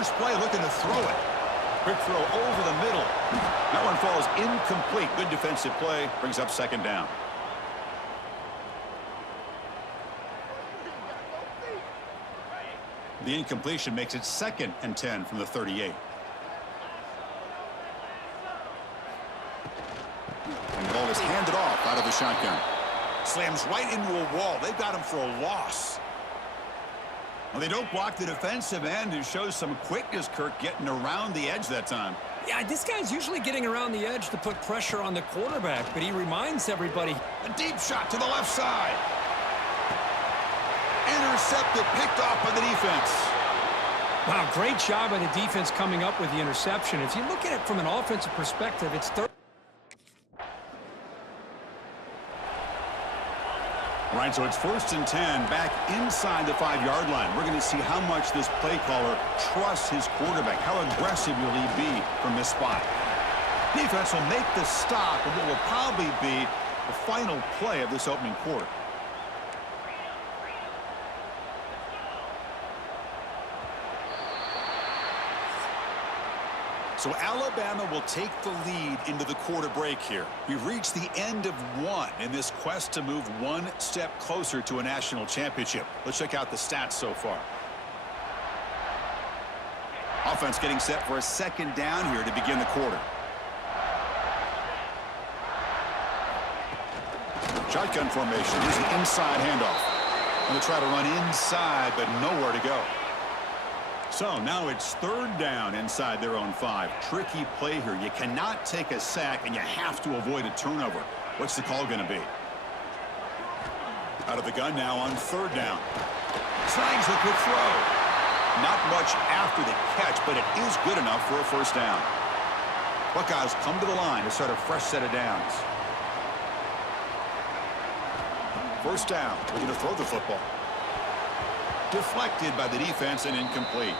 First play, looking to throw it. Quick throw over the middle. That one falls incomplete. Good defensive play. Brings up second down. The incompletion makes it 2nd and 10 from the 38. And the ball is handed off out of the shotgun. Slams right into a wall. They've got him for a loss. Well, they don't block the defensive end, who shows some quickness, Kirk, getting around the edge that time. Yeah, this guy's usually getting around the edge to put pressure on the quarterback, but he reminds everybody. A deep shot to the left side. Intercepted, picked off by the defense. Wow, great job by the defense coming up with the interception. If you look at it from an offensive perspective, it's third. Right, so it's 1st and 10, back inside the 5-yard line. We're going to see how much this play caller trusts his quarterback. How aggressive will he be from this spot? Defense will make the stop, and it will probably be the final play of this opening quarter. So Alabama will take the lead into the quarter break here. We've reached the end of one in this quest to move one step closer to a national championship. Let's check out the stats so far. Offense getting set for a 2nd down here to begin the quarter. Shotgun formation. Here's the inside handoff. Going to try to run inside, but nowhere to go. So now it's 3rd down inside their own 5. Tricky play here. You cannot take a sack, and you have to avoid a turnover. What's the call going to be? Out of the gun now on 3rd down. Snags the quick throw. Not much after the catch, but it is good enough for a 1st down. Buckeyes come to the line to start a fresh set of downs. 1st down. We're going to throw the football. Deflected by the defense and incomplete.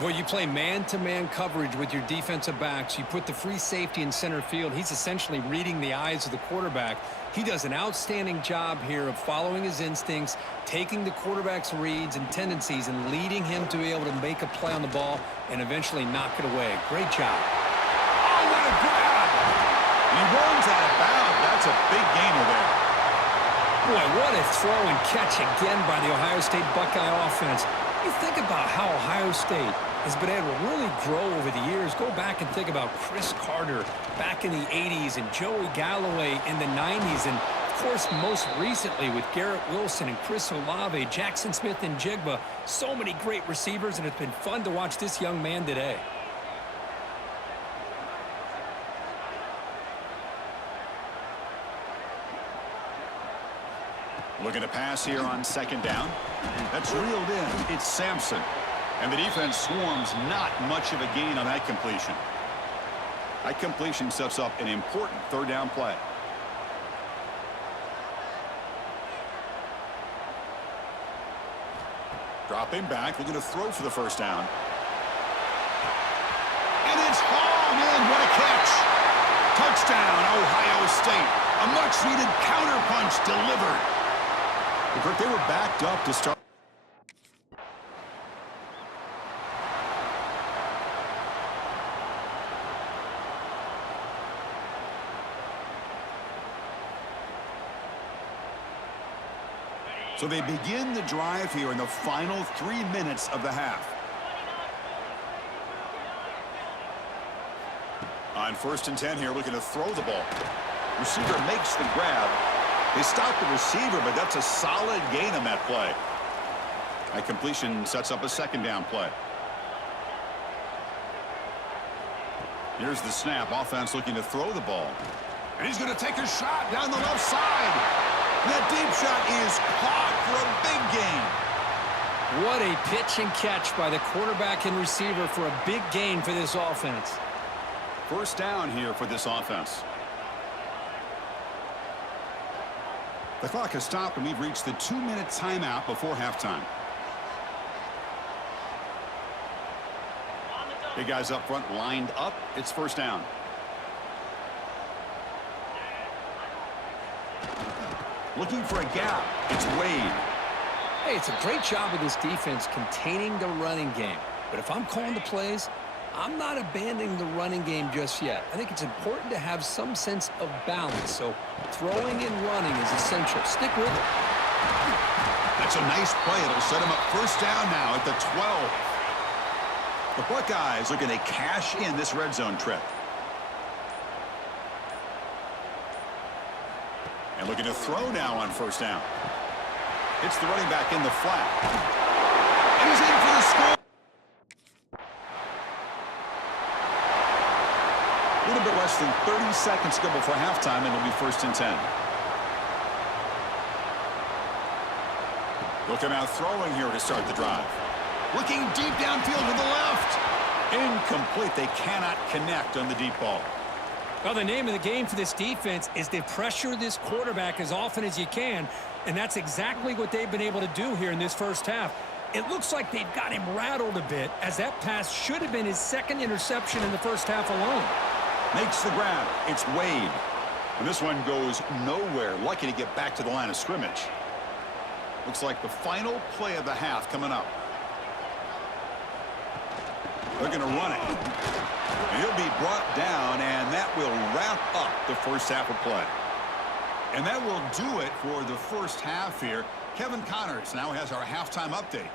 Well, you play man-to-man coverage with your defensive backs. You put the free safety in center field. He's essentially reading the eyes of the quarterback. He does an outstanding job here of following his instincts, taking the quarterback's reads and tendencies, and leading him to be able to make a play on the ball and eventually knock it away. Great job. Oh, what a grab! And he runs out of bounds. That's a big gainer there. Boy, what a throw and catch again by the Ohio State Buckeye offense. You think about how Ohio State has been able to really grow over the years. Go back and think about Chris Carter back in the 80s and Joey Galloway in the 90s. And, of course, most recently with Garrett Wilson and Chris Olave, Jackson Smith and Jigba. So many great receivers, and it's been fun to watch this young man today. Looking to pass here on 2nd down. That's reeled in. It's Sampson. And the defense swarms not much of a gain on that completion. That completion sets up an important 3rd down play. Dropping back, looking to throw for the 1st down. And it's hauled in. What a catch. Touchdown, Ohio State. A much-needed counterpunch delivered. They were backed up to start. So they begin the drive here in the final 3 minutes of the half. On 1st and 10 here, looking to throw the ball. Receiver makes the grab. They stop the receiver, but that's a solid gain on that play. That completion sets up a 2nd down play. Here's the snap. Offense looking to throw the ball. And he's going to take a shot down the left side. That deep shot is caught for a big gain. What a pitch and catch by the quarterback and receiver for a big gain for this offense. 1st down here for this offense. The clock has stopped, and we've reached the 2-minute timeout before halftime. Big guys up front lined up. It's 1st down. Looking for a gap. It's Wade. Hey, it's a great job of this defense containing the running game. But if I'm calling the plays, I'm not abandoning the running game just yet. I think it's important to have some sense of balance. So throwing and running is essential. Stick with it. That's a nice play. It'll set him up first down now at the 12. The Buckeyes looking to cash in this red zone trip. And looking to throw now on first down. It's the running back in the flat. And he's in for the score. A little bit less than 30 seconds to go before halftime, and it'll be first and 10. Looking out throwing here to start the drive. Looking deep downfield to the left. Incomplete. They cannot connect on the deep ball. Well, the name of the game for this defense is to pressure this quarterback as often as you can, and that's exactly what they've been able to do here in this first half. It looks like they've got him rattled a bit, as that pass should have been his second interception in the first half alone. Makes the grab. It's Wade. And this one goes nowhere. Lucky to get back to the line of scrimmage. Looks like the final play of the half coming up. They're going to run it. And he'll be brought down, and that will wrap up the first half of play. And that will do it for the first half here. Kevin Connors now has our halftime update.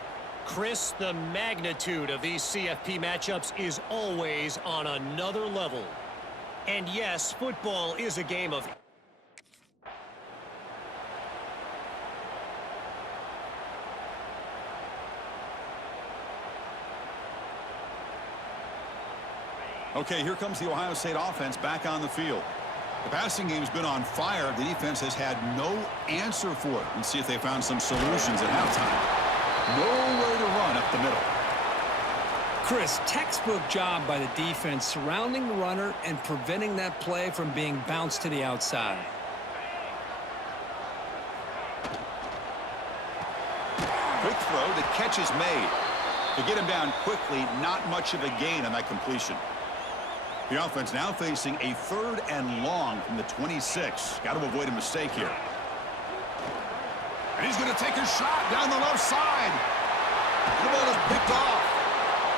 Chris, the magnitude of these CFP matchups is always on another level. And yes, football is a game of... Okay, here comes the Ohio State offense back on the field. The passing game's been on fire. The defense has had no answer for it. Let's see if they found some solutions at halftime. Nowhere to run up the middle. Chris, textbook job by the defense surrounding the runner and preventing that play from being bounced to the outside. Quick throw. The catch is made. To get him down quickly, not much of a gain on that completion. The offense now facing a 3rd and long from the 26. Got to avoid a mistake here. And he's going to take a shot down the left side. The ball is picked off.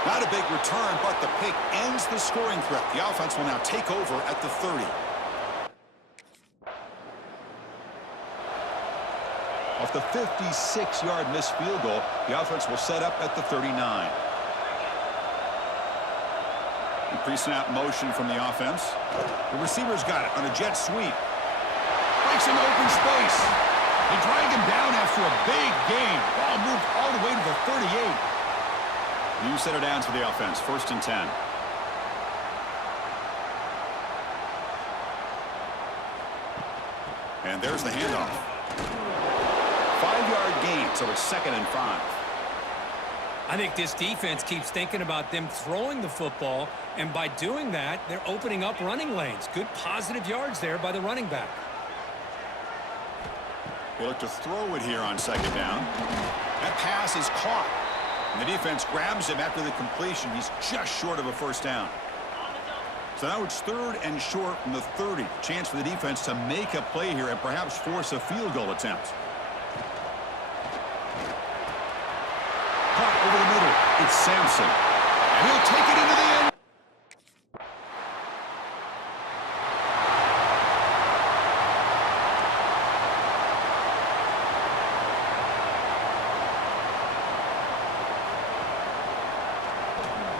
Not a big return, but the pick ends the scoring threat. The offense will now take over at the 30. Off the 56-yard missed field goal, the offense will set up at the 39. Pre-snap motion from the offense. The receiver's got it on a jet sweep. Breaks into open space. They drag him down after a big gain. Ball moved all the way to the 38. New set of downs for the offense. 1st and 10. And there's the handoff. 5-yard gain, so it's 2nd and 5. I think this defense keeps thinking about them throwing the football, and by doing that, they're opening up running lanes. Good positive yards there by the running back. They look to throw it here on 2nd down. That pass is caught. And the defense grabs him after the completion. He's just short of a 1st down. So now it's 3rd and short from the 30. Chance for the defense to make a play here and perhaps force a field goal attempt. Caught over the middle. It's Sampson. And he'll take it into the end.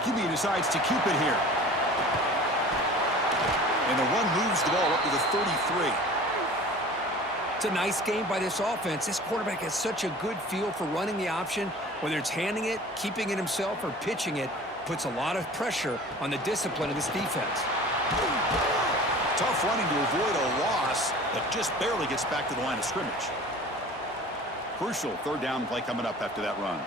QB decides to keep it here. And the run moves the ball up to the 33. It's a nice game by this offense. This quarterback has such a good feel for running the option. Whether it's handing it, keeping it himself, or pitching it, puts a lot of pressure on the discipline of this defense. Tough running to avoid a loss that just barely gets back to the line of scrimmage. Crucial 3rd down play coming up after that run.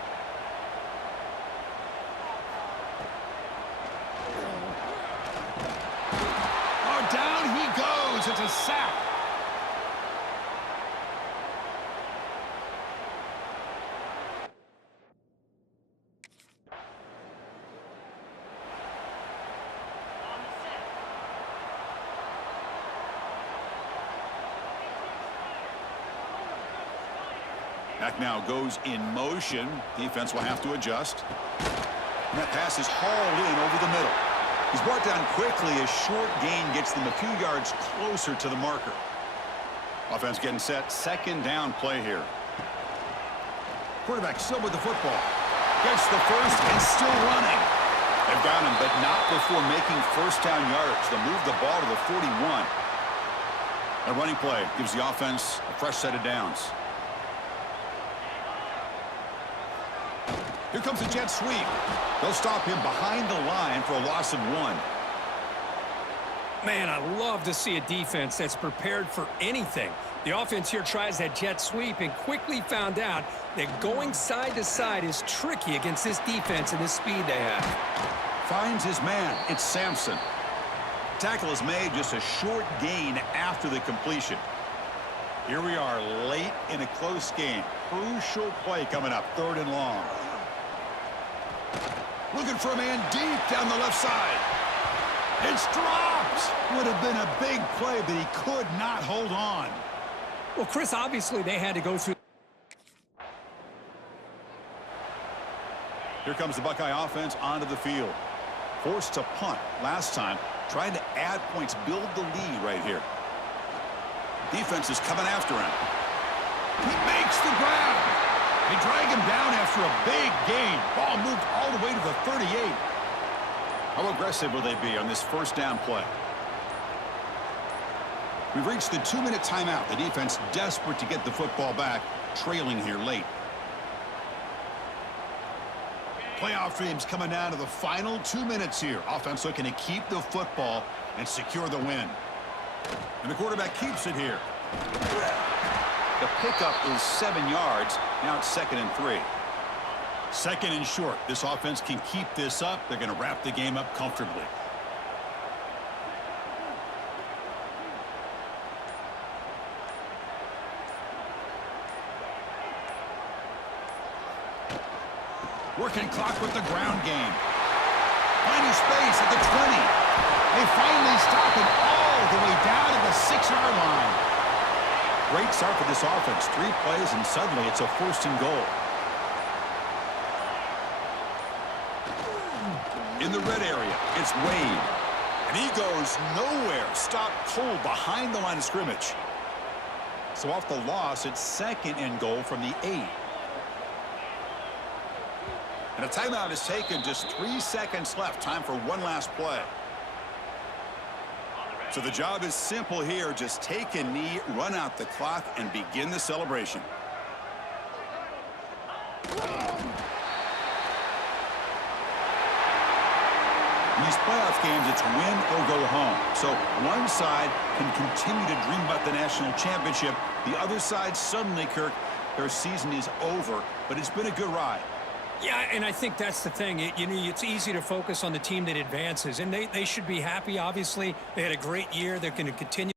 Oh, down he goes. It's a sack. Back now goes in motion. Defense will have to adjust. And that pass is hauled in over the middle. He's brought down quickly. A short gain gets them a few yards closer to the marker. Offense getting set. Second down play here. Quarterback still with the football. Gets the first and still running. They've got him, but not before making first down yards. They'll move the ball to the 41. A running play gives the offense a fresh set of downs. Here comes the jet sweep. They'll stop him behind the line for a loss of 1. Man, I love to see a defense that's prepared for anything. The offense here tries that jet sweep and quickly found out that going side to side is tricky against this defense and the speed they have. Finds his man. It's Sampson. Tackle is made, just a short gain after the completion. Here we are late in a close game. Crucial play coming up, 3rd and long. Looking for a man deep down the left side. It's dropped. Would have been a big play, but he could not hold on. Well, Chris, obviously they had to go through. Here comes the Buckeye offense onto the field. Forced to punt last time. Trying to add points, build the lead right here. Defense is coming after him. He makes the grab. They drag him down after a big gain. Ball moved all the way to the 38. How aggressive will they be on this first down play? We've reached the 2-minute timeout. The defense desperate to get the football back, trailing here late. Playoff dreams coming down to the final 2 minutes here. Offense looking to keep the football and secure the win. And the quarterback keeps it here. The pickup is 7 yards. Now it's 2nd and 3. 2nd and short. This offense can keep this up. They're going to wrap the game up comfortably. Working clock with the ground game. Finding space at the 20. They finally stop him all the way down to the 6-yard line. Great start for this offense. 3 plays, and suddenly it's a 1st and goal. In the red area, it's Wade. And he goes nowhere. Stopped cold behind the line of scrimmage. So off the loss, it's 2nd and goal from the 8. And a timeout is taken, just 3 seconds left. Time for one last play. So the job is simple here. Just take a knee, run out the clock, and begin the celebration. In these playoff games, it's win or go home. So one side can continue to dream about the national championship. The other side, suddenly, Kirk, their season is over. But it's been a good ride. Yeah, and I think that's the thing. It's easy to focus on the team that advances, and they should be happy, obviously. They had a great year. They're going to continue.